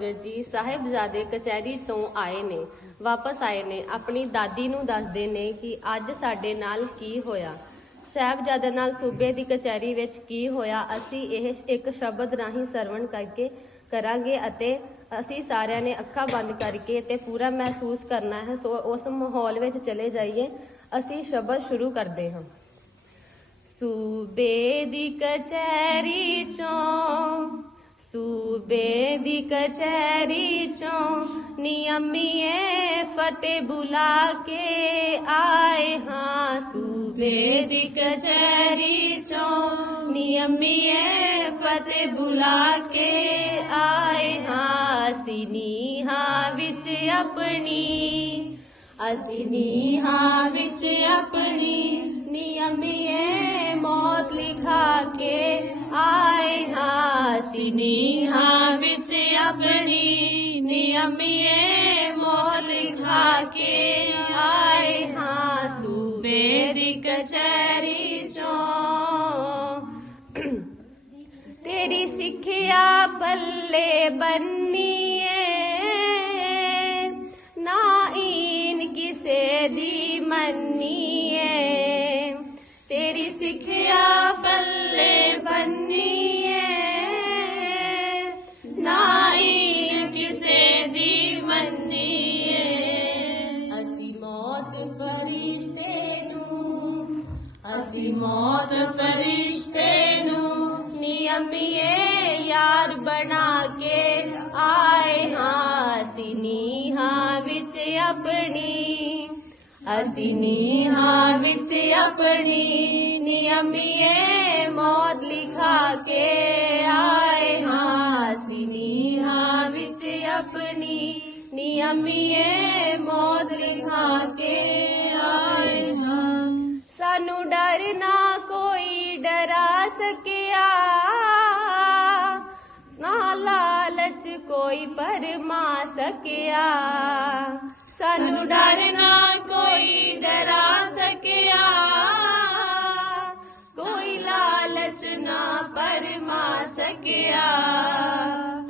ਜੀ ਸਾਹਿਬਜ਼ਾਦੇ ਕਚਹਿਰੀ ਤੋਂ ਆਏ ਨੇ, ਵਾਪਸ ਆਏ ਨੇ। ਆਪਣੀ ਦਾਦੀ ਨੂੰ ਦੱਸਦੇ ਨੇ ਕਿ ਅੱਜ ਸਾਡੇ ਨਾਲ ਕੀ ਹੋਇਆ। ਸਾਹਿਬਜ਼ਾਦੇ ਨਾਲ ਸੂਬੇ ਦੀ ਕਚਹਿਰੀ ਵਿੱਚ ਕੀ ਹੋਇਆ, ਅਸੀਂ ਇਹ ਇੱਕ ਸ਼ਬਦ ਰਾਹੀਂ ਸਰਵਣ ਕਰਕੇ ਕਰਾਂਗੇ ਅਤੇ ਅਸੀਂ ਸਾਰਿਆਂ ਨੇ ਅੱਖਾਂ ਬੰਦ ਕਰਕੇ ਤੇ ਪੂਰਾ ਮਹਿਸੂਸ ਕਰਨਾ ਹੈ, ਸੋ ਉਸ ਮਾਹੌਲ ਵਿੱਚ ਚਲੇ ਜਾਈਏ। ਅਸੀਂ ਸ਼ਬਦ ਸ਼ੁਰੂ ਕਰਦੇ ਹਾਂ। ਸੂਬੇ ਦੀ ਕਚਹਿਰੀ ਚੋਂ सूबे दी कचहरी चो नियमिए फतेह बुला के आए। हाँ सूबे दी कचहरी चो नियमिए फतेह बुला के आए। हाँ सिनी हाँ बिच अपनी असनी हाँ बिच ਕੇ ਆਏ ਹਾਂ ਅਸੀਂ ਨੀਹਾਂ ਵਿੱਚ ਆਪਣੀ ਨਿਯਮੀਏ ਮੌਤ ਲਿਖਾ ਕੇ ਆਏ ਹਾਂ ਸੂਬੇ ਦੀ ਕਚਹਿਰੀ ਚੋਂ ਤੇਰੀ ਸਿੱਖਿਆ ਪੱਲੇ ਬੰਨੀਏ ਨਾ ਈਨ ਕਿਸੇ ਦੀ ਮੰਨੀਏ ਤੇਰੀ ਸਿੱਖਿਆ ਪੱਲੇ फरिश्ते नु नियमिए यार बना के आए हाँ सिनी हाँ बिच अपनी असिनी हाँ बिच अपनी, नियमिए मौत लिखा के आए हाँ सिनी हाँ बिच अपनी, नियमिए मौत लिखा के आए हाँ सानू डरना ਨਾ ਡਰਾ ਸਕਿਆ ਨਾ ਲਾਲਚ ਕੋਈ ਪਰਮਾ ਸਕਿਆ ਸਾਨੂੰ ਡਰ ਨਾ ਕੋਈ ਡਰਾ ਸਕਿਆ ਕੋਈ ਲਾਲਚ ਨਾ ਪਰਮਾ ਸਕਿਆ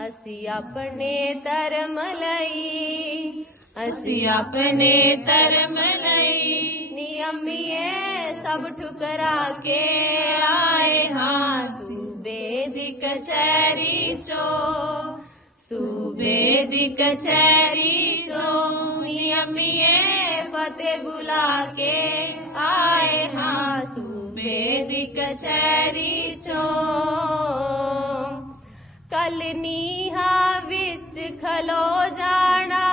ਅਸੀਂ ਆਪਣੇ ਧਰਮ ਲਈ, ਅਸੀਂ ਆਪਣੇ ਧਰਮ ਲਈ अम्मी है सब ठुकरा के आए। हाँ सूबेद कचहरी चो सूबेद कचहरी चो। अम्मी है फतेह बुला के आए। हाँ सूबेद कचहरी चो। कल नीहा विच खलो जाना,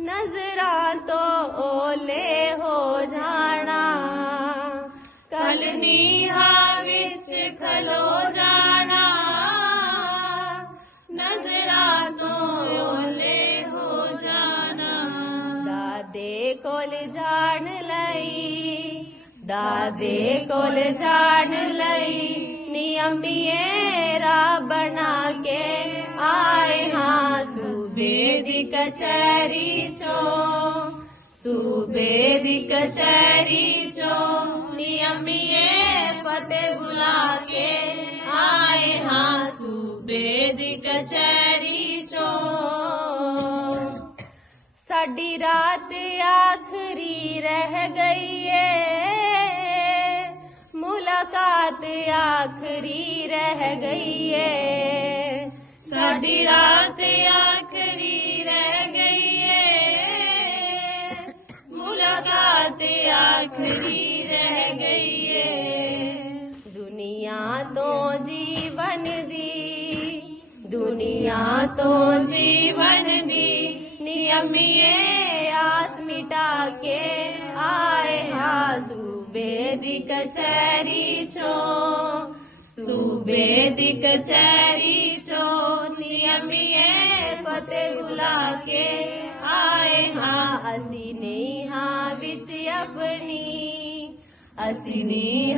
नजरा तो ओ जान लई, दादे कोल जान लई नियमिएरा बना के आए हाँ सूबेदी कचहरी चो। सूबेदी कचहरी चो नियमिए पते बुला के आए हाँ सूबेदी कचहरी चो। ਸਾਡੀ ਰਾਤ ਆਖਰੀ ਰਹਿ ਗਈ ਏ ਮੁਲਾਕਾਤ ਆਖਰੀ ਰਹਿ ਗਈ ਏ ਸਾਡੀ ਰਾਤ ਆਖਰੀ ਰਹਿ ਗਈ ਏ ਮੁਲਾਕਾਤ ਆਖਰੀ ਰਹਿ ਗਈ ਏ ਦੁਨੀਆ ਤੋਂ ਜੀਵਨ ਦੀ ਦੁਨੀਆ ਤੋਂ ਜੀਵਨ ਦੀ नियमिए आस मिटा के आए हा सूबेद कचहरी चो, सूबेद कचहरी चो नियमिए फते बुला के आए हा। असी नहीं हा बिच अपनी, असी नहीं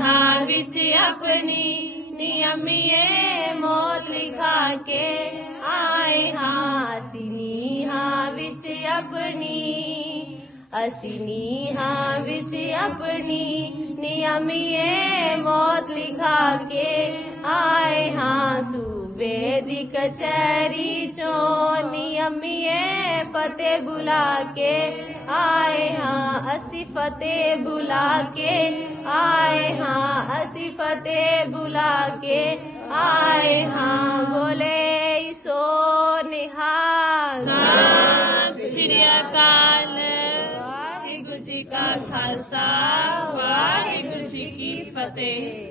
बिच अपनी नियमिए मौत लिखा के अपनी, असनी हाँ विच अपनी नियमिए मौत लिखा के आए हाँ सूबे कचहरी चो नियमिए फतेह बुला के आए हाँ असी फतेह बुला के आए हाँ असी फतेह बुला के आए हाँ बोले सो निहार Sati.